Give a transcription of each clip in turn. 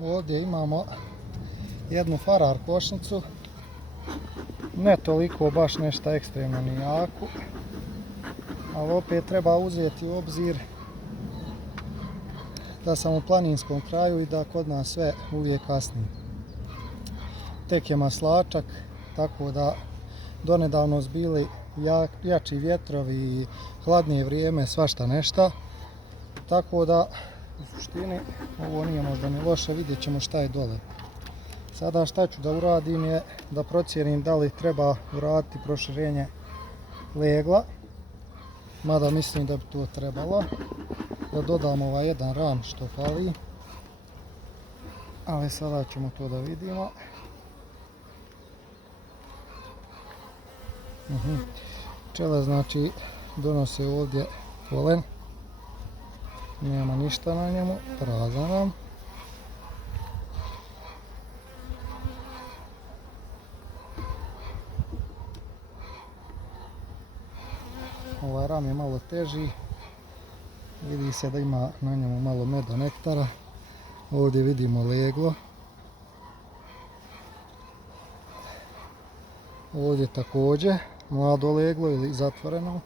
Ovdje imamo jednu farar košnicu, ne toliko baš nešto ekstremno ni jaku, ali opet treba uzeti u obzir da sam u planinskom kraju i da kod nas sve uvijek kasni. Tek je maslačak, tako da donedavno su bili jači vjetrovi i hladnije vrijeme, svašta nešta. Tako da u suštini ovo nije možda ni loše, vidjet ćemo šta je dole. Sada šta ću da uradim je da procijenim da li treba uraditi proširenje legla, mada mislim da bi to trebalo, da dodam ovaj jedan ram što fali, ali sada ćemo to da vidimo. Pčele znači donose ovdje polen, nema ništa na njemu, prazan ram. Ovaj ram je malo teži, vidi se da ima na njemu malo meda, nektara. Ovdje vidimo leglo. Ovdje također mlado leglo ili zatvoreno.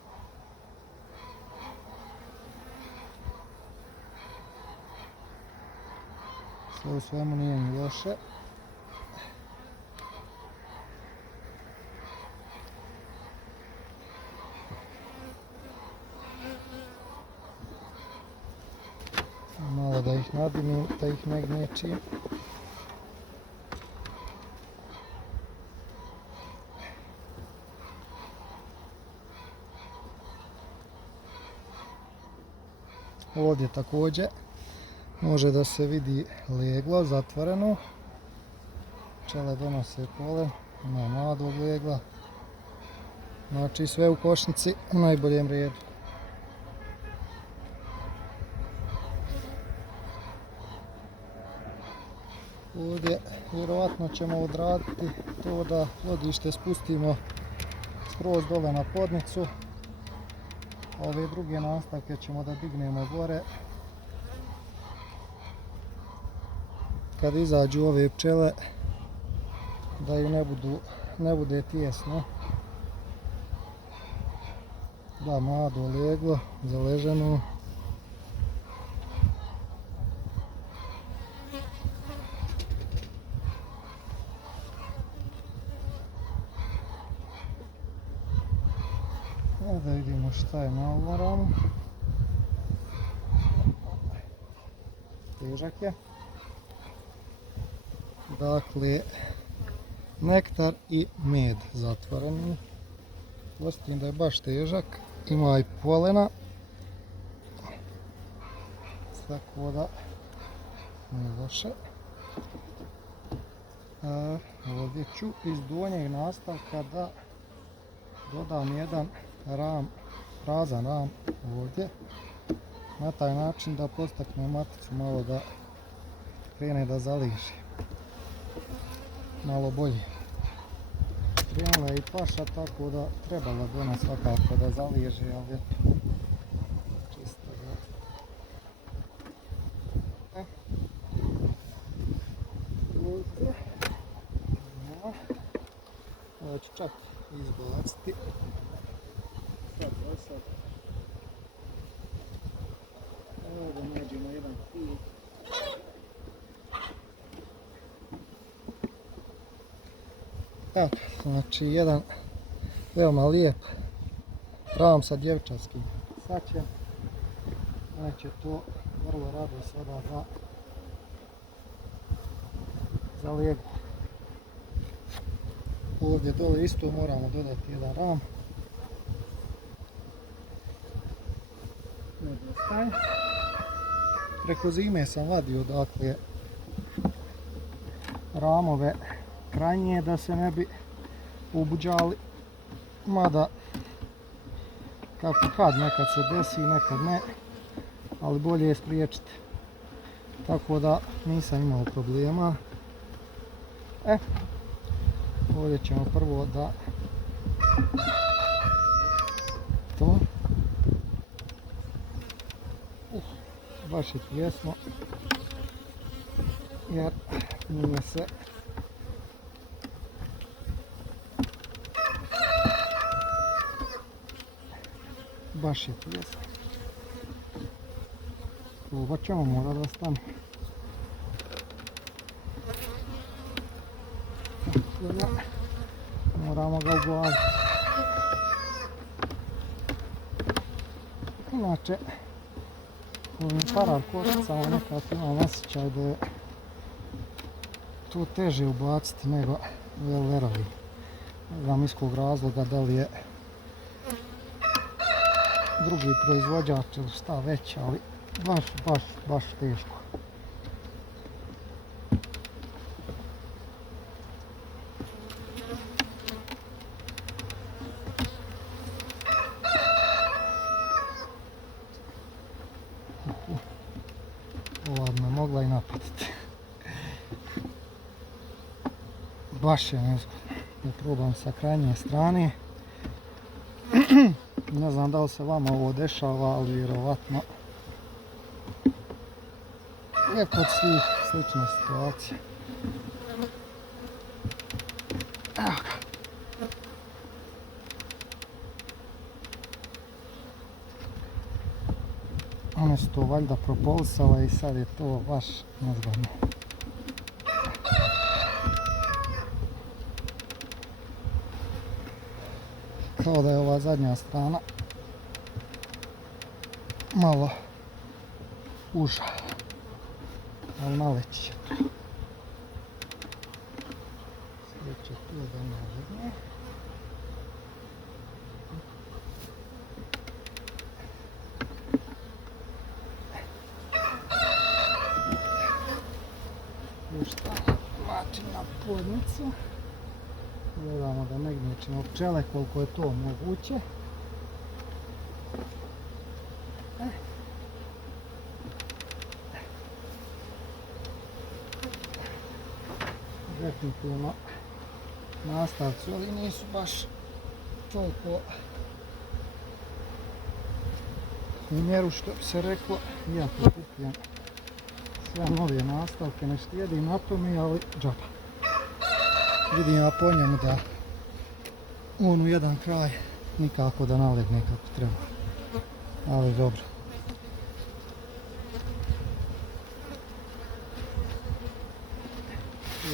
Sve u svemu nije ni loše. Malo da ih nadimim, da ih ne gnječim. Ovdje također može da se vidi leglo zatvoreno. Pčele donose polen, ima mladog legla. Znači sve u košnici u najboljem redu. Ovdje vjerovatno ćemo odraditi to da lodište spustimo skroz dole na podnicu. Ove druge nastavke ćemo da dignemo gore. Kad izađu ove pčele, da im ne bude tijesno. Da, mlado leglo, zaleženo. Da vidimo šta je na ovom ramu. Težak je. Dakle, nektar i med zatvoreni. Osjetim da je baš težak. Ima i polena. Tako da nije loše. Ovdje ću iz donjeg nastavka da dodam jedan ram, prazan ram ovdje, na taj način da postakne maticu malo da krene da zaliže malo bolje. Krenula je i paša, tako da trebala bi ona svakako da zaliže, ali čisto da... Ovdje. Ovo ću čak izbaciti. Evo da nađemo jedan fil. Evo, znači jedan veoma lijep ram sa djevčarskim saćem. Ona će to vrlo rado sada za lijegu. Ovdje dole isto moramo dodati jedan ram. Preko zime sam vadio dakle ramove krajnje da se ne bi ubuđali, mada kako kad nekad se desi, nekad ne, ali bolje je spriječiti. Tako da nisam imao problema. Ovdje ćemo prvo da to baš je tijesno. jer nije se baš je pljesak. Probat ćemo, mora da stane. Tako da moramo ga uglaviti. Inače, ovim parar košicama nekad imam osjećaj da je to teže ubaciti nego LR-ovi. Ne znam iz kog razloga, da li je drugi proizvođač ili šta već, ali baš teško. Ova bi me mogla i napatiti. Baš je nezgodno. Da probam sa krajnje strane. Ne znam da li se vama ovo dešava, ali vjerovatno je kod svih slična situacija. Evo ga. One su to valjda propolisale i sad je to baš nezgodno. Kao da je ova zadnja strana malo uža, ali naleći će to. Sve će tu da navedne. Još tamo vlačim na podnicu. Gledamo da ne gnječimo pčele koliko je to moguće. Definitivno nastavci, ali nisu baš toliko u mjeru što bi se reklo. Ja prikupljam sve nove nastavke, ne slijedim na tome, ali džaba. Vidim ja po njemu da on u jedan kraj nikako da nalegne kako treba, ali dobro.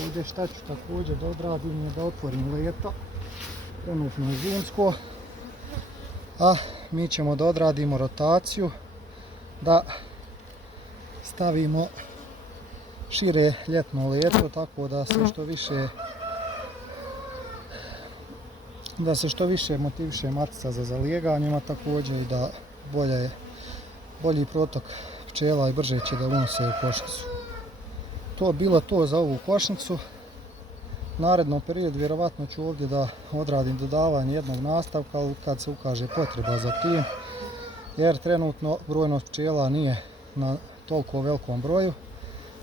Ovdje šta ću također da odradim je da otvorim leto, trenutno je zimsko, a mi ćemo da odradimo rotaciju, da stavimo šire ljetno leto, tako da se što više motiviše matica za zalijeganjima, također i da bolji protok pčela i brže će da unose u košnicu. To bilo to za ovu košnicu. U narednom periodu vjerovatno ću ovdje da odradim dodavanje jednog nastavka, ali kad se ukaže potreba za tim, jer trenutno brojnost pčela nije na toliko velikom broju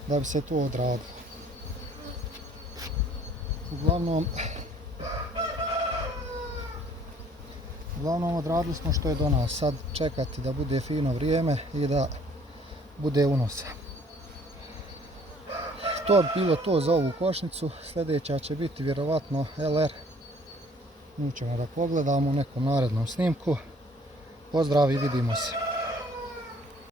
da bi se to odradilo. Uglavnom odradili smo što je do nas. Sad čekati da bude fino vrijeme i da bude unosa. To bi bilo to za ovu košnicu. Sljedeća će biti vjerovatno LR. Mi ćemo da pogledamo u nekom narednom snimku. Pozdrav i vidimo se.